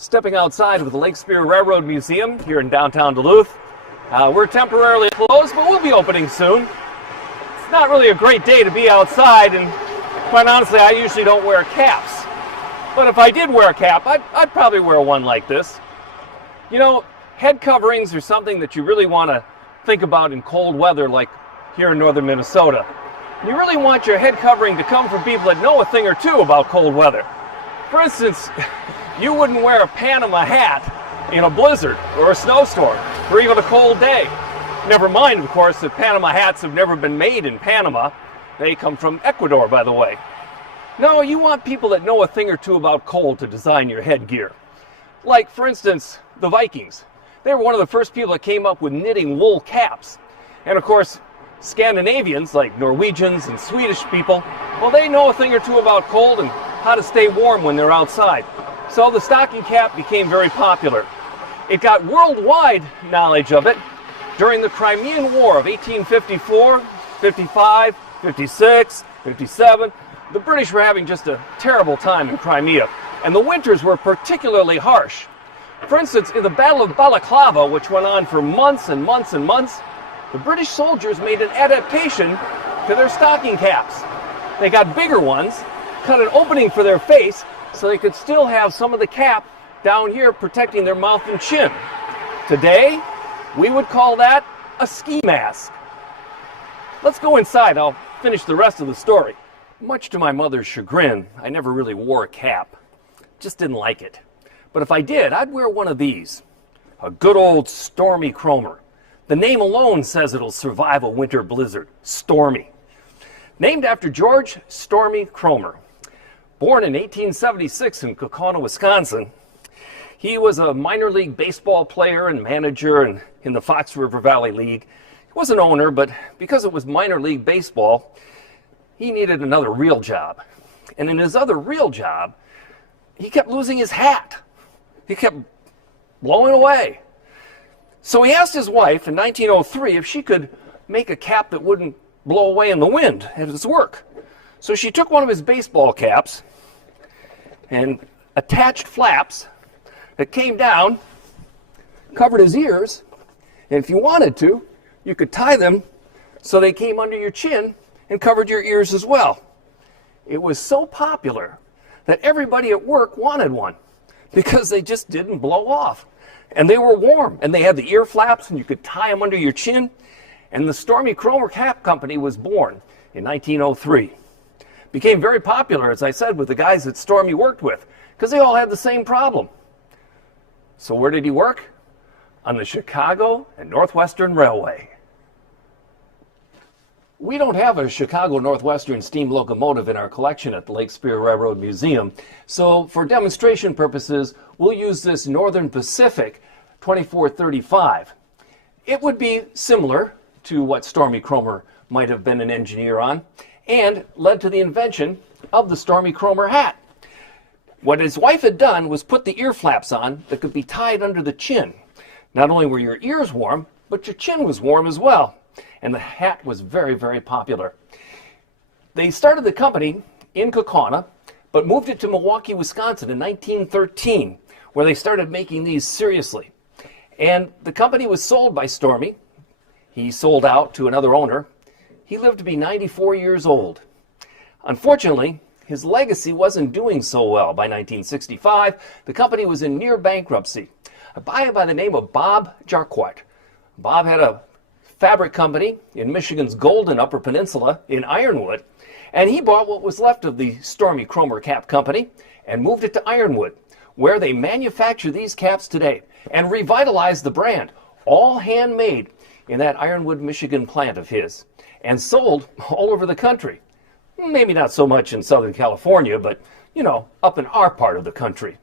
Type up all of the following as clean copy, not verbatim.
Stepping outside with the Lake Superior Railroad Museum here in downtown Duluth. We're temporarily closed, but we'll be opening soon. It's not really a great day to be outside, and quite honestly, I usually don't wear caps. But if I did wear a cap, I'd probably wear one like this. You know, head coverings are something that you really want to think about in cold weather like here in northern Minnesota. You really want your head covering to come from people that know a thing or two about cold weather. For instance, you wouldn't wear a Panama hat in a blizzard or a snowstorm or even a cold day. Never mind, of course, that Panama hats have never been made in Panama. They come from Ecuador, by the way. No, you want people that know a thing or two about cold to design your headgear. Like, for instance, the Vikings. They were one of the first people that came up with knitting wool caps. And of course, Scandinavians, like Norwegians and Swedish people, well, they know a thing or two about cold and how to stay warm when they're outside. So the stocking cap became very popular. It got worldwide knowledge of it during the Crimean War of 1854, 55, 56, 57. The British were having just a terrible time in Crimea, and the winters were particularly harsh. For instance, in the Battle of Balaclava, which went on for months and months and months, the British soldiers made an adaptation to their stocking caps. They got bigger ones, cut an opening for their face, so they could still have some of the cap down here protecting their mouth and chin. Today, we would call that a ski mask. Let's go inside. I'll finish the rest of the story. Much to my mother's chagrin, I never really wore a cap. Just didn't like it. But if I did, I'd wear one of these. A good old Stormy Kromer. The name alone says it'll survive a winter blizzard. Stormy. Named after George Stormy Kromer. Born in 1876 in Kaukauna, Wisconsin, he was a minor league baseball player and manager in the Fox River Valley League. He was an owner, but because it was minor league baseball, he needed another real job. And in his other real job, he kept losing his hat. He kept blowing away. So he asked his wife in 1903 if she could make a cap that wouldn't blow away in the wind at his work. So she took one of his baseball caps and attached flaps that came down, covered his ears, and if you wanted to, you could tie them so they came under your chin and covered your ears as well. It was so popular that everybody at work wanted one because they just didn't blow off. And they were warm, and they had the ear flaps, and you could tie them under your chin. And the Stormy Kromer Hat Company was born in 1903. Became very popular, as I said, with the guys that Stormy worked with, because they all had the same problem. So where did he work? On the Chicago and Northwestern Railway. We don't have a Chicago Northwestern steam locomotive in our collection at the Lake Superior Railroad Museum, so for demonstration purposes, we'll use this Northern Pacific 2435. It would be similar to what Stormy Kromer might have been an engineer on, and led to the invention of the Stormy Kromer hat. What his wife had done was put the ear flaps on that could be tied under the chin. Not only were your ears warm, but your chin was warm as well. And the hat was very, very popular. They started the company in Kaukauna, but moved it to Milwaukee, Wisconsin in 1913, where they started making these seriously. And the company was sold by Stormy. He sold out to another owner. He lived to be 94 years old. Unfortunately, his legacy wasn't doing so well. By 1965, the company was in near bankruptcy. A buyer by the name of Bob Jarquart. Bob had a fabric company in Michigan's Golden Upper Peninsula in Ironwood, and he bought what was left of the Stormy Kromer Cap Company and moved it to Ironwood, where they manufacture these caps today and revitalized the brand, all handmade in that Ironwood, Michigan plant of his, and sold all over the country. Maybe not so much in Southern California, but, you know, up in our part of the country.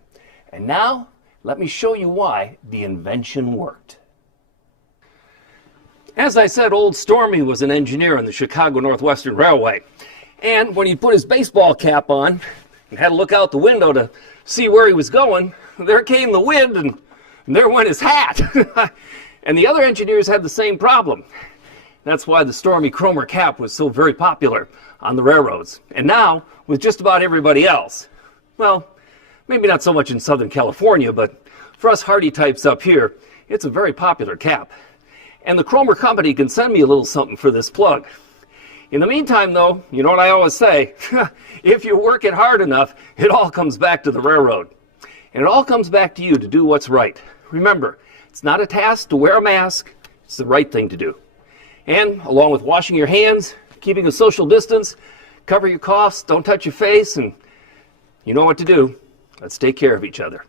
And now, let me show you why the invention worked. As I said, old Stormy was an engineer on the Chicago Northwestern Railway. And when he put his baseball cap on and had to look out the window to see where he was going, there came the wind and there went his hat. And the other engineers had the same problem. That's why the Stormy Kromer cap was so very popular on the railroads. And now, with just about everybody else. Well, Maybe not so much in Southern California, but for us hardy types up here, it's a very popular cap. And the Kromer Company can send me a little something for this plug. In the meantime, though, you know what I always say, if you work it hard enough, it all comes back to the railroad. And it all comes back to you to do what's right. Remember, it's not a task to wear a mask, it's the right thing to do. And along with washing your hands, keeping a social distance, cover your coughs, don't touch your face, and you know what to do. Let's take care of each other.